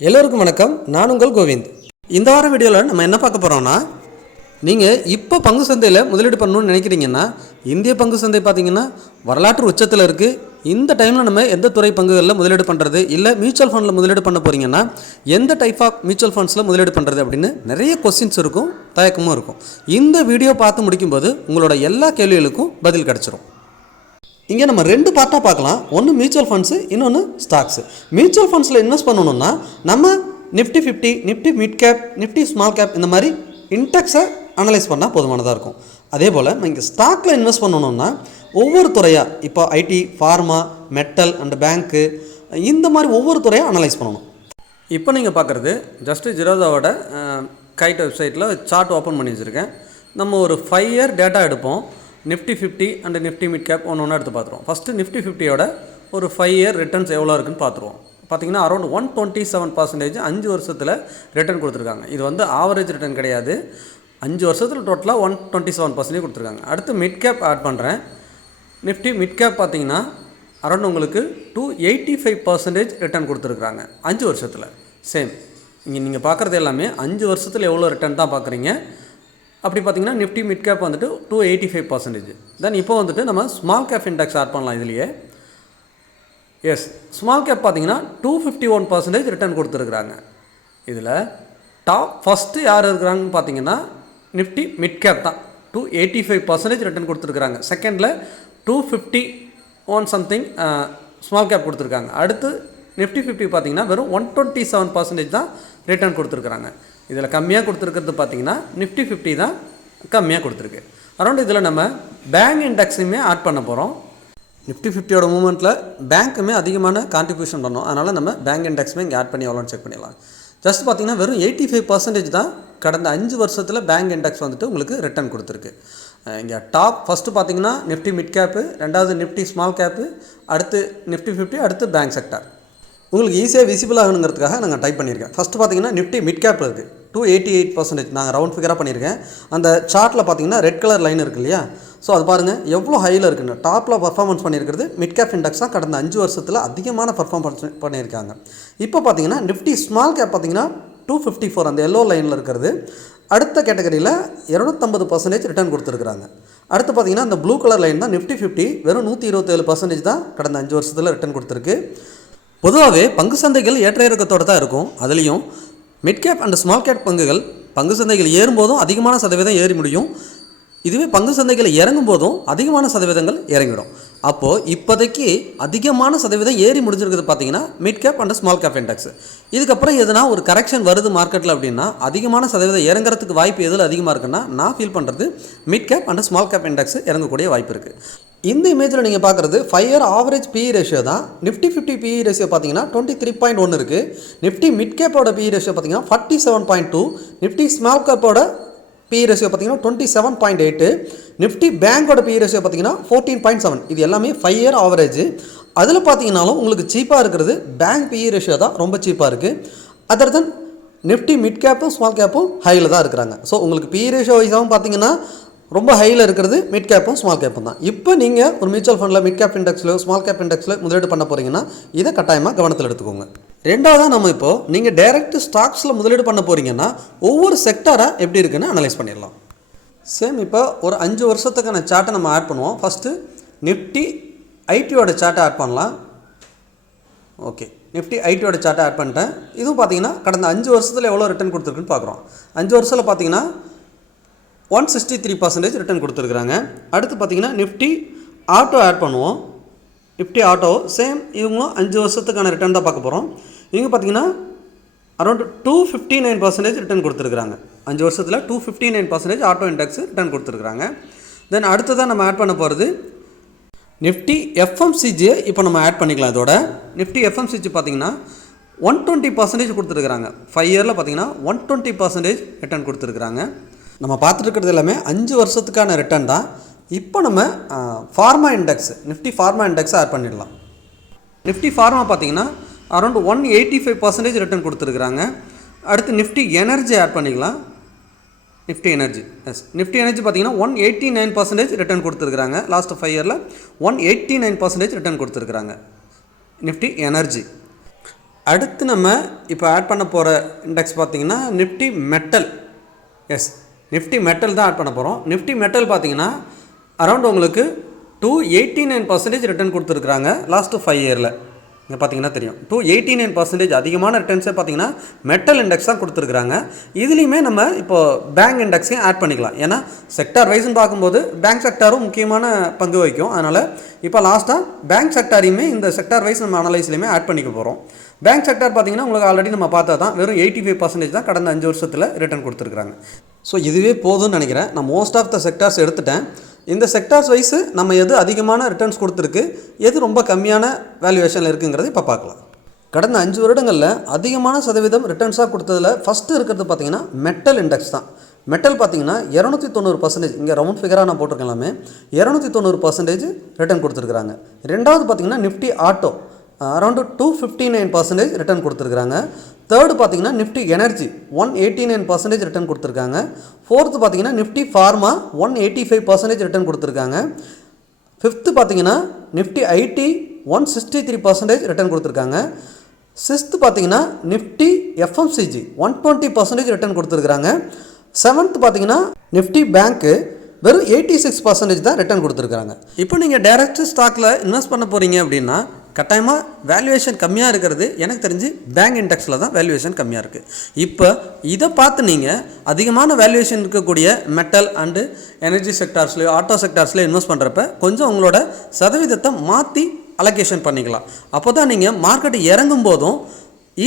எல்லோருக்கும் வணக்கம். நான் உங்கள் கோவிந்த். இந்த வார வீடியோவில் நம்ம என்ன பார்க்க போகிறோம்னா நீங்கள் இப்போ பங்கு சந்தையில் முதலீடு பண்ணணும்னு நினைக்கிறீங்கன்னா இந்திய பங்கு சந்தை பார்த்தீங்கன்னா வரலாற்று உச்சத்தில் இருக்குது இந்த டைமில் நம்ம எந்த துறை பங்குகளில் முதலீடு பண்ணுறது இல்லை மியூச்சுவல் ஃபண்டில் முதலீடு பண்ண போகிறீங்கன்னா எந்த டைப் ஆஃப் மியூச்சுவல் ஃபண்ட்ஸில் முதலீடு பண்ணுறது அப்படின்னு நிறைய கொஸ்டின்ஸ் இருக்கும் தயக்கமும் இருக்கும். இந்த வீடியோ பார்த்து முடிக்கும்போது உங்களோட எல்லா கேள்விகளுக்கும் பதில் கிடச்சிரும். இங்கே நம்ம ரெண்டு பார்ட்டாக பார்க்கலாம். ஒன்று மியூச்சுவல் ஃபண்ட்ஸு இன்னொன்று ஸ்டாக்ஸு மியூச்சுவல் ஃபண்ட்ஸில் இன்வெஸ்ட் பண்ணணும்னா நம்ம Nifty fifty Nifty mid cap Nifty small cap இந்த மாதிரி இன்டெக்ஸை அனலைஸ் பண்ணால் போதுமானதாக இருக்கும். அதே போல் நம்ம இங்கே ஸ்டாக்கில் இன்வெஸ்ட் பண்ணணும்னா ஒவ்வொரு துறையாக இப்போ IT pharma metal and bank இந்த மாதிரி ஒவ்வொரு துறையாக அனலைஸ் பண்ணணும். இப்போ நீங்கள் பார்க்குறது ஜஸ்ட்டு ஜிரோதாவோட கைட் வெப்சைட்டில் சார்ட் ஓப்பன் பண்ணி வச்சுருக்கேன். நம்ம ஒரு ஃபைவ் இயர் டேட்டா எடுப்போம். Nifty fifty and Nifty mid cap ஒன்று ஒன்றா எடுத்து பார்த்துருவோம். ஃபஸ்ட்டு நிஃப்டி ஃபிஃப்டியோட ஒரு ஃபைவ் இயர் ரிட்டர்ன்ஸ் எவ்வளோ இருக்குன்னு பார்த்துருவோம். பார்த்தீங்கன்னா around one twenty seven percentage அஞ்சு வருஷத்தில் ரிட்டர்ன் கொடுத்துருக்காங்க. இது வந்து ஆவரேஜ் ரிட்டர்ன் கிடையாது. அஞ்சு வருஷத்தில் டோட்டலாக ஒன் டுவெண்ட்டி செவன் பர்சன்டேஜ் கொடுத்துருக்காங்க. அடுத்து மிட் கேப் ஆட் பண்ணுறேன் நிஃப்டி மிட் கேப் பார்த்தீங்கன்னா அரௌண்ட் உங்களுக்கு two eighty five percentage return கொடுத்துருக்குறாங்க. அஞ்சு வருஷத்தில். சேம் இங்கே நீங்கள் பார்க்குறது எல்லாமே அஞ்சு வருஷத்தில் எவ்வளோ ரிட்டர்ன் தான் பார்க்குறீங்க. அப்படி பார்த்தீங்கன்னா நிஃப்டி மிட் கேப் வந்துட்டு two eighty five percentage then இப்போ வந்துட்டு நம்ம ஸ்மால் கேப் இண்டெக்ஸ் ஆட் பண்ணலாம் இதுலேயே. எஸ் ஸ்மால் கேப் பார்த்தீங்கன்னா two fifty one percentage return கொடுத்துருக்குறாங்க. இதில் டாப் ஃபஸ்ட்டு யார் இருக்கிறாங்கன்னு பார்த்தீங்கன்னா நிஃப்டி மிட் கேப் தான். Two eighty five percentage return கொடுத்துருக்குறாங்க. செகண்டில் two fifty one something small cap கொடுத்துருக்காங்க. அடுத்து நிஃப்டி ஃபிஃப்டி பார்த்தீங்கன்னா வெறும் ஒன் டுவெண்ட்டி செவன் பர்சன்டேஜ் தான் ரிட்டர்ன் கொடுத்துருக்குறாங்க. இதில் கம்மியாக கொடுத்துருக்கிறது பார்த்தீங்கன்னா நிஃப்டி ஃபிஃப்டி தான் கம்மியாக கொடுத்துருக்கு. அரௌண்ட் இதில் நம்ம பேங்க் இண்டெக்ஸையுமே ஆட் பண்ண போகிறோம் நிஃப்டி ஃபிஃப்டியோட மூமெண்ட்டில் பேங்க்குமே அதிகமான கான்ட்ரிபியூஷன் பண்ணோம். அதனால் நம்ம பேங்க் இண்டெக்ஸுமே இங்கே ஆட் பண்ணி எவ்வளோன்னு செக் பண்ணிடலாம். ஜஸ்ட் பார்த்தீங்கன்னா வெறும் எயிட்டி ஃபைவ் பர்சன்டேஜ் தான் கடந்த அஞ்சு வருஷத்தில் பேங்க் இண்டெக்ஸ் வந்துட்டு உங்களுக்கு ரிட்டர்ன் கொடுத்துருக்கு. இங்கே டாப் ஃபஸ்ட்டு பார்த்தீங்கன்னா நிஃப்டி மிட் கேப்பு ரெண்டாவது நிஃப்டி ஸ்மால் கேப்பு அடுத்து நிஃப்டி ஃபிஃப்டி அடுத்து பேங்க் செக்டார் உங்களுக்கு ஈஸியாக விசிபிள் ஆகணுங்கிறதுக்காக நாங்கள் டைப் பண்ணியிருக்கேன். ஃபஸ்ட்டு பார்த்தீங்கன்னா நிஃப்டி மிட் கேப் இருக்குது டூ எயிட்டி எயிட் பர்சன்டேஜ் நாங்கள் ரவுண்ட் ஃபிகராக பண்ணியிருக்கேன். அந்த சார்ட்டில் பார்த்தீங்கன்னா ரெட் கலர் லைன் இருக்கு இல்லையா? ஸோ அது பாருங்கள் எவ்வளோ ஹையில் இருக்குன்னு. டாப்பில் பர்ஃபார்மன்ஸ் பண்ணியிருக்கிறது மிட் கேப் இண்டெக்ஸ் தான் கடந்த அஞ்சு வருஷத்தில் அதிகமான பர்ஃபார்மன்ஸ் பண்ணியிருக்காங்க. இப்போ பார்த்தீங்கன்னா நிஃப்டி ஸ்மால் கேப் பார்த்தீங்கன்னா டூ ஃபிஃப்டி ஃபோர் அந்த எல்லோ லைனில் இருக்கிறது. அடுத்த கேட்டகரியில் இரநூத்தம்பது பர்சன்டேஜ் ரிட்டர்ன் கொடுத்துருக்குறாங்க. அடுத்து பார்த்தீங்கன்னா அந்த ப்ளூ கலர் லைன் தான் நிஃப்டி ஃபிஃப்டி வெறும் நூற்றி இருபத்தேழு பர்சன்டேஜ் தான் கடந்த அஞ்சு வருஷத்தில் ரிட்டர்ன் கொடுத்துருக்கு. பொதுவாகவே பங்கு சந்தைகள் ஏற்ற இறக்கத்தோடு தான் இருக்கும். அதுலேயும் mid cap and small cap பங்குகள் பங்கு சந்தைகள் ஏறும்போதும் அதிகமான சதவீதம் ஏறி முடியும். இதுவே பங்கு சந்தைகள் இறங்கும் போதும் அதிகமான சதவீதங்கள் இறங்கிடும் அப்போது இப்போதைக்கு அதிகமான சதவீதம் ஏறி முடிஞ்சிருக்குது பார்த்தீங்கன்னா mid cap and small cap index இதுக்கப்புறம் எதுனா ஒரு கரெக்ஷன் வருது மார்க்கெட்டில் அப்படின்னா அதிகமான சதவீதம் இறங்குறதுக்கு வாய்ப்பு எதில் அதிகமாக இருக்குன்னா நான் ஃபீல் பண்ணுறது mid cap and small cap index இறங்கக்கூடிய வாய்ப்பு இருக்குது இந்த இமேஜில் நீங்கள் பார்க்குறது five year average P E ratio தான். Nifty fifty P E ratio பார்த்தீங்கன்னா டுவெண்ட்டி த்ரீ பாயிண்ட் ஒன்று இருக்குது நிஃப்டி மிட் கேப்போட பிஇ ரேஷியோ பார்த்தீங்கன்னா forty seven point two Nifty small கேப்போட BE ratio பார்த்தீங்கன்னா twenty seven point eight Nifty பேங்கோட P E ratio பார்த்தீங்கன்னா fourteen point seven இது எல்லாமே ஃபைவ் இயர் ஆவரேஜ் அதில் பார்த்தீங்கன்னாலும் உங்களுக்கு சீப்பாக இருக்கிறது பேங்க் பிஇ ரேஷியோ தான் ரொம்ப சீப்பாக இருக்குது அதர் தென் நிஃப்டி மிட் கேப்பும் ஸ்மால் கேப்பும் ஹையில் தான் இருக்கிறாங்க. ஸோ உங்களுக்கு பிஇ ரேஷியோ வைஸாகவும் பார்த்தீங்கன்னா ரொம்ப ஹையில் இருக்கிறது மிட் கேப்பும் ஸ்மால் கேப்பும் தான். இப்போ நீங்கள் ஒரு மியூச்சுவல் ஃபண்டில் மிட் கேப் இண்டெக்ஸில் ஸ்மால் கேப் இண்டெக்ஸில் முதலீடு பண்ண போகிறீங்கன்னா இதை கட்டாயமாக கவனத்தில் எடுத்துக்கோங்க. ரெண்டாவதாக நம்ம இப்போது நீங்கள் டைரக்ட் ஸ்டாக்ஸில் முதலீடு பண்ண போகிறீங்கன்னா ஒவ்வொரு செக்டாராக எப்படி இருக்குன்னு அனலைஸ் பண்ணிடலாம். சேம் இப்போ ஒரு அஞ்சு வருஷத்துக்கான சார்ட்டை நம்ம ஆட் பண்ணுவோம். ஃபஸ்ட்டு நிஃப்டி ஐடியோட சார்ட்டை ஆட் பண்ணலாம். ஓகே நிஃப்டி ஐடியோட சார்ட்டை ஆட் பண்ணிட்டேன். இதுவும் பார்த்தீங்கன்னா கடந்த அஞ்சு வருஷத்தில் எவ்வளோ ரிட்டர்ன் கொடுத்துருக்குன்னு பார்க்குறோம் அஞ்சு வருஷத்தில் பார்த்தீங்கன்னா one sixty three percentage return கொடுத்துருக்குறாங்க. அடுத்து பார்த்தீங்கன்னா நிஃப்டி ஆட்டோ ஆட் பண்ணுவோம். நிஃப்டி ஆட்டோ சேம் இவங்களும் அஞ்சு வருஷத்துக்கான ரிட்டர்ன் தான் பார்க்க போகிறோம் இவங்க பார்த்தீங்கன்னா around two fifty nine percentage return கொடுத்துருக்குறாங்க. அஞ்சு வருஷத்தில் two fifty nine percentage auto index return கொடுத்துருக்குறாங்க. தென் அடுத்ததாக நம்ம ஆட் பண்ண போகிறது நிஃப்டி எஃப்எம்சிஜியை இப்போ நம்ம ஆட் பண்ணிக்கலாம் இதோட. Nifty F M C G பார்த்தீங்கன்னா ஒன் டுவெண்ட்டி பர்சன்டேஜ் கொடுத்துருக்குறாங்க. ஃபைவ் இயரில் பார்த்தீங்கன்னா ஒன் டுவெண்ட்டி பர்சன்டேஜ் ரிட்டர்ன் கொடுத்துருக்குறாங்க. நம்ம பார்த்துட்டு எல்லாமே அஞ்சு வருஷத்துக்கான ரிட்டர்ன் தான். இப்போ நம்ம ஃபார்மா இண்டெக்ஸ் நிஃப்டி ஃபார்மா இண்டெக்ஸை ஆட் பண்ணிடலாம். நிஃப்டி ஃபார்மா பார்த்தீங்கன்னா around one eighty five percentage return கொடுத்துருக்குறாங்க. அடுத்து நிஃப்டி எனர்ஜி ஆட் பண்ணிக்கலாம். Nifty energy yes Nifty energy பார்த்தீங்கன்னா one eighty nine percentage return கொடுத்துருக்குறாங்க. லாஸ்ட் ஃபைவ் இயரில் one eighty nine percentage return கொடுத்துருக்குறாங்க. நிஃப்டி எனர்ஜி அடுத்து நம்ம இப்போ ஆட் பண்ண போகிற இண்டெக்ஸ் பார்த்தீங்கன்னா Nifty metal yes Nifty metal தான் ஆட் பண்ண போகிறோம் நிஃப்டி மெட்டல் பார்த்தீங்கன்னா அரௌண்ட் உங்களுக்கு two eighty nine percentage return கொடுத்துருக்குறாங்க லாஸ்ட்டு ஃபைவ் இயரில் இங்கே பார்த்தீங்கன்னா தெரியும். டூ எயிட்டி நைன் பர்சன்டேஜ் அதிகமான ரிட்டர்ன்ஸே பார்த்தீங்கன்னா மெட்டல் இண்டெக்ஸ் தான் கொடுத்துருக்குறாங்க. இதுலேயுமே நம்ம இப்போ பேங்க் இண்டெக்ஸையும் ஆட் பண்ணிக்கலாம். ஏன்னா செக்டார் வைஸ்னு பார்க்கும்போது பேங்க் செக்டாரும் முக்கியமான பங்கு வகிக்கும். அதனால் இப்போ லாஸ்ட்டாக பேங்க் செக்டாரையுமே இந்த செக்டார் வைஸ் நம்ம அனலைஸ்லையுமே ஆட் பண்ணிக்க போகிறோம் பேங்க் செக்டார் பார்த்தீங்கன்னா உங்களுக்கு ஆல்ரெடி நம்ம பார்த்தா தான் வெறும் எயிட்டி ஃபைவ் பர்சன்டேஜ் தான் கடந்த அஞ்சு வருஷத்தில் ரிட்டர்ன் கொடுத்துருக்காங்க ஸோ இதுவே போதும்னு நினைக்கிறேன். நான் மோஸ்ட் ஆஃப் த செக்டார்ஸ் எடுத்துட்டேன். இந்த செக்டார்ஸ் வைஸு நம்ம எது அதிகமான ரிட்டர்ன்ஸ் கொடுத்துருக்கு எது ரொம்ப கம்மியான வேல்யூவேஷனில் இருக்குங்கிறத இப்போ பார்க்கலாம். கடந்த அஞ்சு வருடங்களில் அதிகமான சதவீதம் ரிட்டர்ன்ஸாக கொடுத்ததில் ஃபஸ்ட்டு இருக்கிறது பார்த்தீங்கன்னா மெட்டல் இண்டெக்ஸ் தான். மெட்டல் பார்த்தீங்கன்னா இரநூத்தி தொண்ணூறு பர்சன்டேஜ் இங்கே ரவுண்ட் ஃபிகராக நான் போட்டிருக்கேன் எல்லாமே இரநூத்தி தொண்ணூறு பர்சன்டேஜ் ரிட்டர்ன் கொடுத்துருக்குறாங்க. ரெண்டாவது பார்த்தீங்கன்னா Nifty auto. Around two fifty nine percentage return கொடுத்துருக்காங்க தேர்டு பார்த்தீங்கன்னா Nifty energy one eighty nine percentage return கொடுத்துருக்காங்க. ஃபோர்த்து பார்த்தீங்கன்னா Nifty pharma one eighty five percentage return கொடுத்துருக்காங்க. ஃபிஃப்த்து பார்த்தீங்கன்னா Nifty IT one sixty three percentage return கொடுத்துருக்காங்க. Sixth பார்த்தீங்கன்னா Nifty F M C G one twenty percentage return கொடுத்துருக்காங்க seventh பார்த்தீங்கன்னா Nifty bank வெறும் eighty six percentage தான் return கொடுத்துருக்காங்க இப்போ நீங்கள் டேரக்ட் ஸ்டாக்கில் இன்வெஸ்ட் பண்ண போகிறீங்க அப்படின்னா கட்டாயமாக வேல்யூவேஷன் கம்மியாக இருக்கிறது. எனக்கு தெரிஞ்சு பேங்க் இண்டெக்ஸில் தான் வேல்யூவேஷன் கம்மியாக இருக்குது இப்போ இதை பார்த்து நீங்கள் அதிகமான வேல்யூவேஷன் இருக்கக்கூடிய மெட்டல் அண்டு எனர்ஜி செக்டார்ஸ்லையோ ஆட்டோ செக்டார்ஸ்லையோ இன்வெஸ்ட் பண்ணுறப்ப கொஞ்சம் உங்களோட சதவீதத்தை மாற்றி அலோகேஷன் பண்ணிக்கலாம். அப்போ தான் நீங்கள் மார்க்கெட்டு இறங்கும் போதும்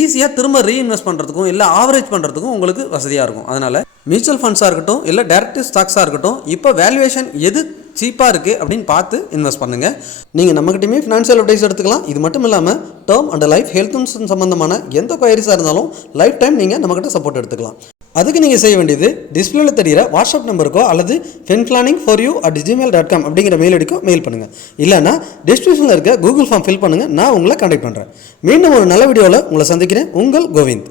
ஈஸியாக திரும்ப ரீஇன்வெஸ்ட் பண்ணுறதுக்கும் இல்லை ஆவரேஜ் பண்ணுறதுக்கும் உங்களுக்கு வசதியாக இருக்கும். அதனால் மியூச்சுவல் ஃபண்ட்ஸாக இருக்கட்டும் இல்லை டேரக்ட் ஸ்டாக்ஸாக இருக்கட்டும் இப்போ வேல்யூவேஷன் எது சீப்பாக இருக்குது அப்படின்னு பார்த்து இன்வெஸ்ட் பண்ணுங்கள் நீங்கள் நம்மகிட்டயுமே ஃபினான்ஷியல் அட்வைஸ் எடுத்துக்கலாம். இது மட்டும் இல்லாமல் term and life health insurance சம்மந்தமான எந்த கொயரிஸாக இருந்தாலும் லைஃப் டைம் நீங்கள் நம்மகிட்ட சப்போர்ட் எடுத்துக்கலாம். அதுக்கு நீங்கள் செய்ய வேண்டியது டிஸ்பிளேல தெரியிற வாட்ஸ்அப் நம்பருக்கோ அல்லது fin planning for you at Gmail dot com அப்படிங்கிற மெயில் அடிக்கோ மெயில் பண்ணுங்கள் இல்லைனா டிஸ்கிரிப்ஷனில் இருக்க கூகுள் ஃபார்ம் ஃபில் பண்ணுங்கள் நான் உங்களை கான்டாக்ட் பண்ணுறேன் மீண்டும் ஒரு நல்ல வீடியோவில் உங்களை சந்திக்கிறேன். உங்கள் கோவிந்த்.